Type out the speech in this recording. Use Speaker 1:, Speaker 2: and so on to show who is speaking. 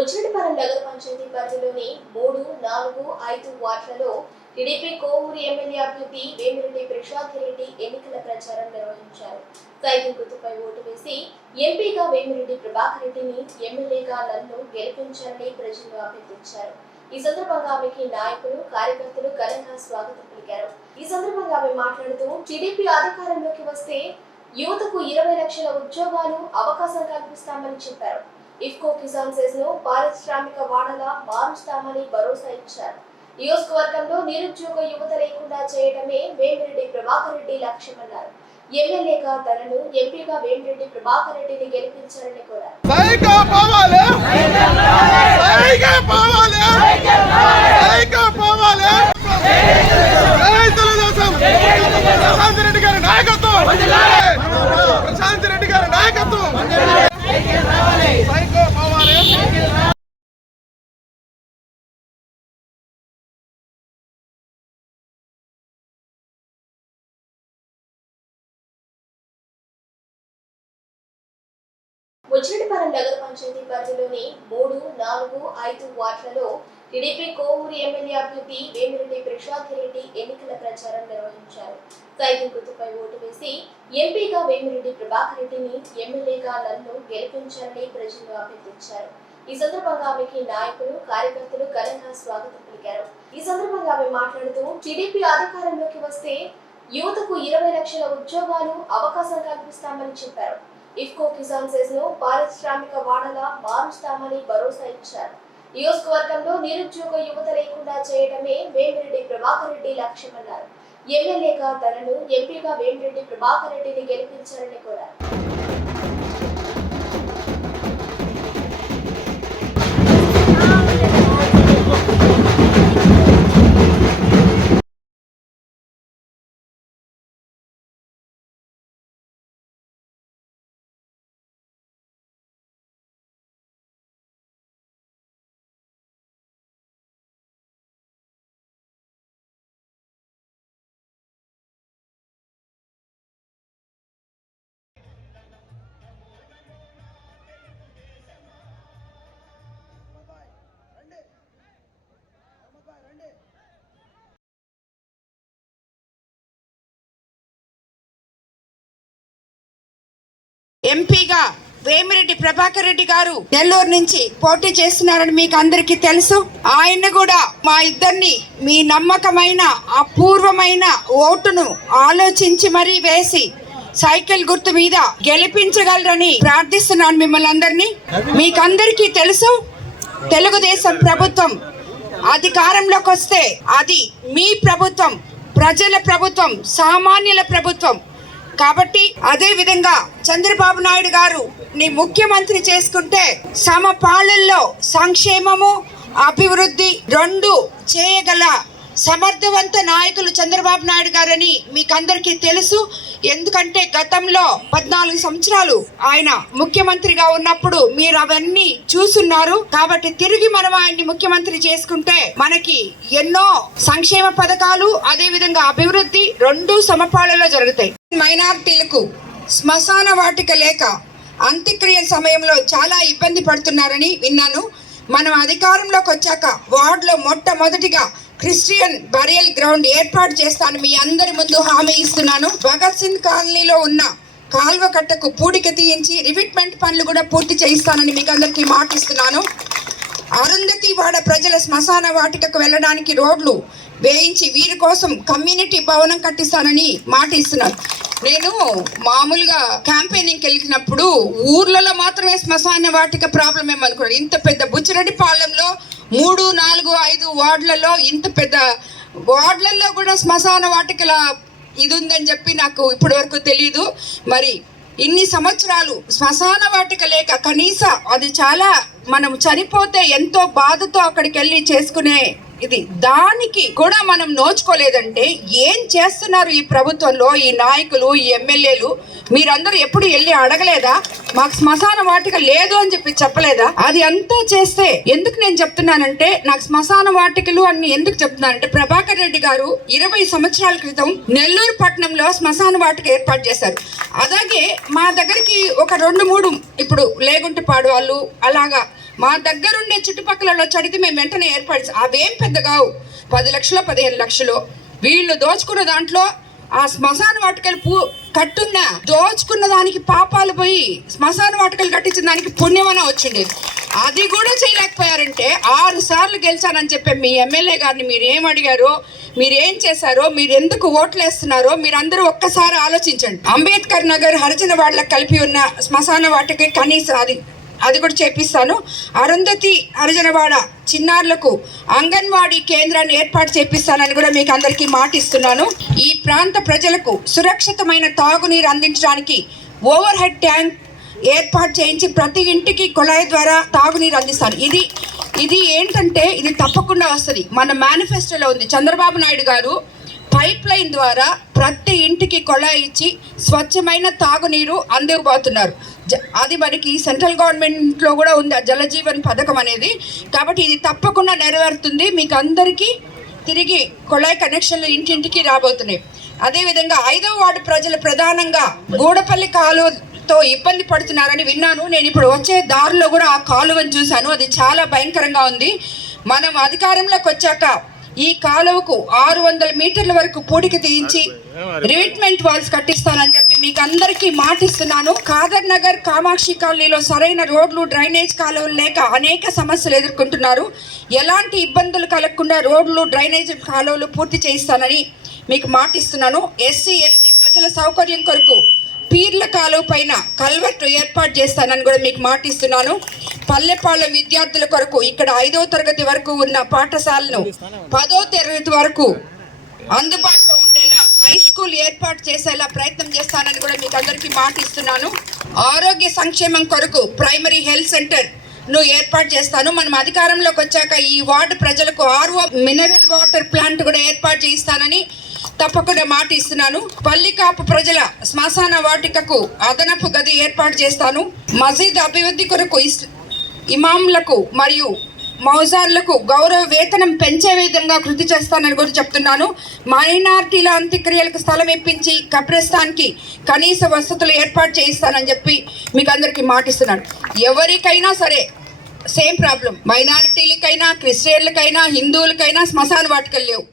Speaker 1: ముచ్చటిపాలెం నగర పంచాయతీ పరిధిలోని మూడు నాలుగు ఐదు వార్డులలో టీడీపీ కోవూరు ఎమ్మెల్యే అభ్యర్థి వేమిరెడ్డి ప్రశాంత్ రెడ్డి ఎన్నికల ప్రచారం నిర్వహించారు. సైకిల్ గుర్తుపై ఓటు వేసి ఎంపీగా వేమిరెడ్డి ప్రభాకర్ రెడ్డిని ఎమ్మెల్యేగా నన్ను గెలిపించాలని ప్రజలు అభ్యర్థించారు. ఈ సందర్భంగా ఆమెకి నాయకులు కార్యకర్తలు ఘనంగా స్వాగతం పలికారు. ఈ సందర్భంగా ఆమె మాట్లాడుతూ టీడీపీ అధికారంలోకి వస్తే యువతకు ఇరవై లక్షల ఉద్యోగాలు అవకాశం కల్పిస్తామని చెప్పారు. ఇఫ్కో కిసాన్ సేస్ను పారిశ్రామిక వాడలా మారుస్తామని భరోసా ఇచ్చారు. నియోజకవర్గంలో నిరుద్యోగ యువత లేకుండా చేయడమే వేమిరెడ్డి ప్రభాకర్ రెడ్డి లక్ష్యమన్నారు ఎమ్మెల్యేగా తనను ఎంపీగా వేమిరెడ్డి ప్రభాకర్ రెడ్డిని గెలిపించాలని కోరారు.
Speaker 2: పోవాలి సైకా పోవాలి సైకా పోవాలి జై తెలుగుదేశం ప్రశాంత్ రెడ్డి గారి నాయకత్వం ప్రశాంత్ రెడ్డి గారి నాయకత్వం సైకో పోవాలి
Speaker 1: ముచ్చటిపాలెం నగర పంచాయతీ పరిధిలోని మూడు నాలుగు ఐదు వార్డులలో టీడీపీ కోవూరు ఎమ్మెల్యే అభ్యర్థి వేమిరెడ్డి ప్రశాంత్ రెడ్డి ఎన్నికల ప్రచారం నిర్వహించారు. సైకిల్ గుర్తుపై ఓటు వేసి ఎంపీగా వేమిరెడ్డి ప్రభాకర్ రెడ్డిని ఎమ్మెల్యేగా నన్ను గెలిపించాలని ప్రజలు అభ్యర్థించారు. ఈ సందర్భంగా ఆమెకి నాయకులు కార్యకర్తలు ఘనంగా స్వాగతం పలికారు. ఈ సందర్భంగా ఆమె మాట్లాడుతూ టీడీపీ అధికారంలోకి వస్తే యువతకు ఇరవై లక్షల ఉద్యోగాలు అవకాశం కల్పిస్తామని చెప్పారు. ఇఫ్కో కిసాన్ సెస్ను పారిశ్రామిక వాడలా మారుస్తామని భరోసా ఇచ్చారు. నియోజకవర్గంలో నిరుద్యోగ యువత లేకుండా చేయడమే వేమిరెడ్డి ప్రభాకర్ రెడ్డి లక్ష్యమన్నారు. ఎమ్మెల్యేగా తనను ఎంపీగా వేమిరెడ్డి ప్రభాకర్ రెడ్డిని గెలిపించాలని కోరారు.
Speaker 3: ఎంపీగా వేమిరెడ్డి ప్రభాకర్ రెడ్డి గారు నెల్లూరు నుంచి పోటీ చేస్తున్నారని మీకు అందరికీ తెలుసు. ఆయన కూడా మా ఇద్దరిని మీ నమ్మకమైన అపూర్వమైన ఓటును ఆలోచించి మరీ వేసి సైకిల్ గుర్తు మీద గెలిపించగలరని ప్రార్థిస్తున్నాను మిమ్మల్ని అందరినీ. మీకందరికీ తెలుసు తెలుగుదేశం ప్రభుత్వం అధికారంలోకి వస్తే అది మీ ప్రభుత్వం ప్రజల ప్రభుత్వం సామాన్యుల ప్రభుత్వం కాబట్టి అదే విధంగా చంద్రబాబు నాయుడు గారు నీ ముఖ్యమంత్రి చేసుకుంటే సమపాలనలో సంక్షేమము అభివృద్ధి రెండు చేయగల సమర్థవంత నాయకులు చంద్రబాబు నాయుడు గారని మీకు అందరికీ తెలుసు. ఎందుకంటే గతంలో పద్నాలుగు సంవత్సరాలు ఆయన ముఖ్యమంత్రిగా ఉన్నప్పుడు మీరు అవన్నీ చూసున్నారు. కాబట్టి తిరిగి మనం ఆయన్ని ముఖ్యమంత్రి చేసుకుంటే మనకి ఎన్నో సంక్షేమ పథకాలు అదే విధంగా అభివృద్ధి రెండు సమపాలలో జరుగుతాయి. మైనారిటీలకు శ్మశాన వాటిక లేక అంత్యక్రియ సమయంలో చాలా ఇబ్బంది పడుతున్నారని విన్నాను. మనం అధికారంలోకి వచ్చాక వార్డులో మొట్టమొదటిగా క్రిస్టియన్ బరియల్ గ్రౌండ్ ఏర్పాటు చేస్తాను మీ అందరి ముందు హామీ ఇస్తున్నాను. భగత్ సింగ్ కాలనీలో ఉన్న కాల్వ కట్టకు పూడిక తీయించి రివిట్మెంట్ పనులు కూడా పూర్తి చేయిస్తానని మీకు అందరికీ మాటిస్తున్నాను. అరుంధతి వాడ ప్రజల శ్మశాన వాటికకు వెళ్ళడానికి రోడ్లు వేయించి వీరి కోసం కమ్యూనిటీ భవనం కట్టిస్తానని మాట ఇస్తున్నాను నేను మామూలుగా క్యాంపెయినింగ్కి వెళ్ళినప్పుడు ఊర్లలో మాత్రమే శ్మశాన వాటిక ప్రాబ్లం ఏమనుకున్నాను. ఇంత పెద్ద బుచ్చిరెడ్డి పాలెంలో మూడు నాలుగు ఐదు వార్డులలో ఇంత పెద్ద వార్డులలో కూడా శ్మశాన వాటికల ఇది ఉందని చెప్పి నాకు ఇప్పటి వరకు తెలియదు మరి ఇన్ని సంవత్సరాలు శ్మశాన వాటిక లేక కనీస అది చాలా మనం చనిపోతే ఎంతో బాధతో అక్కడికి వెళ్ళి చేసుకునే ఇది దానికి కూడా మనం నోచుకోలేదంటే ఏం చేస్తున్నారు ఈ ప్రభుత్వంలో ఈ నాయకులు ఈ ఎమ్మెల్యేలు? మీరందరూ ఎప్పుడు వెళ్ళి అడగలేదా? మాకు శ్మశాన వాటిక లేదు అని చెప్పి చెప్పలేదా? అది అంతా చేస్తే ఎందుకు నేను చెప్తున్నానంటే నాకు శ్మశాన వాటికలు అని ఎందుకు చెప్తున్నానంటే ప్రభాకర్ రెడ్డి గారు ఇరవై సంవత్సరాల క్రితం నెల్లూరు పట్టణంలో శ్మశాన వాటిక ఏర్పాటు చేశారు. అలాగే మా దగ్గరికి ఒక రెండు మూడు ఇప్పుడు లేగుంటపాడు వాళ్ళు అలాగా మా దగ్గరుండే చుట్టుపక్కలలో చడితే మేము వెంటనే ఏర్పాటు అవేం పెద్ద కావు. పది లక్షలు పదిహేను లక్షలు. వీళ్ళు దోచుకున్న దాంట్లో ఆ శ్మశాన వాటికలు పూ కట్టున్న దోచుకున్న దానికి పాపాలు పోయి శ్మశాన వాటికలు కట్టించిన దానికి పుణ్యమన వచ్చింది. అది కూడా చేయలేకపోయారంటే ఆరు సార్లు గెలిచానని చెప్పే మీ ఎమ్మెల్యే గారిని మీరు ఏం అడిగారో మీరు ఏం చేశారో మీరు ఎందుకు ఓట్లు వేస్తున్నారో మీరందరూ ఒక్కసారి ఆలోచించండి. అంబేద్కర్ నగర్ హరిజన వాళ్ళకి కలిపి ఉన్న శ్మశాన వాటికి కనీసం అది అది కూడా చేపిస్తాను అరుంధతి హరిజనవాడ చిన్నారులకు అంగన్వాడీ కేంద్రాన్ని ఏర్పాటు చేపిస్తానని కూడా మీకు అందరికీ మాటిస్తున్నాను. ఈ ప్రాంత ప్రజలకు సురక్షితమైన తాగునీరు అందించడానికి ఓవర్ హెడ్ ట్యాంక్ ఏర్పాటు చేయించి ప్రతి ఇంటికి కుళాయి ద్వారా తాగునీరు అందిస్తాను. ఇది ఇది ఏంటంటే ఇది తప్పకుండా వస్తుంది. మన మేనిఫెస్టోలో ఉంది. చంద్రబాబు నాయుడు గారు పైప్ లైన్ ద్వారా ప్రతి ఇంటికి కొళాయి ఇచ్చి స్వచ్ఛమైన తాగునీరు అందివ్వబోతున్నారు అది మనకి సెంట్రల్ గవర్నమెంట్లో కూడా ఉంది ఆ జలజీవన్ పథకం అనేది. కాబట్టి ఇది తప్పకుండా నెరవేరుతుంది. మీకు అందరికీ తిరిగి కొళాయి కనెక్షన్లు ఇంటింటికి రాబోతున్నాయి. అదేవిధంగా ఐదవ వార్డు ప్రజలు ప్రధానంగా గూడపల్లి కాలువతో ఇబ్బంది పడుతున్నారని విన్నాను. నేను ఇప్పుడు వచ్చే దారిలో కూడా ఆ కాలువను చూశాను. అది చాలా భయంకరంగా ఉంది. మనం అధికారంలోకి వచ్చాక ఈ కాలువకు ఆరు వందల మీటర్ల వరకు పూడికి తీయించి రివిట్మెంట్ వాల్స్ కట్టిస్తానని చెప్పి మీకు అందరికీ మాటిస్తున్నాను. ఖాదర్ నగర్ కామాక్షి కాలనీలో సరైన రోడ్లు డ్రైనేజ్ కాలువలు లేక అనేక సమస్యలు ఎదుర్కొంటున్నారు. ఎలాంటి ఇబ్బందులు కలగకుండా రోడ్లు డ్రైనేజ్ కాలువలు పూర్తి చేయిస్తానని మీకు మాటిస్తున్నాను. ఎస్సీ ఎస్టీ ప్రజల సౌకర్యం కొరకు పీర్ల కాలువ పైన కల్వర్టు ఏర్పాటు చేస్తానని కూడా మీకు మాటిస్తున్నాను. పల్లెపాళ్ళ విద్యార్థుల కొరకు ఇక్కడ ఐదో తరగతి వరకు ఉన్న పాఠశాలను పదో తరగతి వరకు అందుబాటులో ఉండేలా హై స్కూల్ ఏర్పాటు చేసేలా ప్రయత్నం చేస్తానని కూడా మీకు అందరికీ మాటిస్తున్నాను ఆరోగ్య సంక్షేమం కొరకు ప్రైమరీ హెల్త్ సెంటర్ను ఏర్పాటు చేస్తాను. మనం అధికారంలోకి వచ్చాక ఈ వార్డు ప్రజలకు ఆర్ఓ మినరల్ వాటర్ ప్లాంట్ కూడా ఏర్పాటు చేయిస్తానని తప్పకుండా మాట ఇస్తున్నాను. పల్లికాపు ప్రజల శ్మశాన వాటికకు అదనపు గది ఏర్పాటు చేస్తాను. మసీద్ అభివృద్ధి కొరకు ఇస్- ఇమాంలకు మరియు మౌజార్లకు గౌరవ వేతనం పెంచే విధంగా కృతి చేస్తానని కూడా చెప్తున్నాను. మైనార్టీల అంత్యక్రియలకు స్థలం ఇప్పించి కబ్రస్థాన్కి కనీస వసతులు ఏర్పాటు చేయిస్తానని చెప్పి మీకు అందరికీ మాటిస్తున్నాను. ఎవరికైనా సరే సేమ్ ప్రాబ్లం. మైనారిటీలకైనా క్రిస్టియన్లకైనా హిందువులకైనా శ్మశాన వాటికలు లేవు.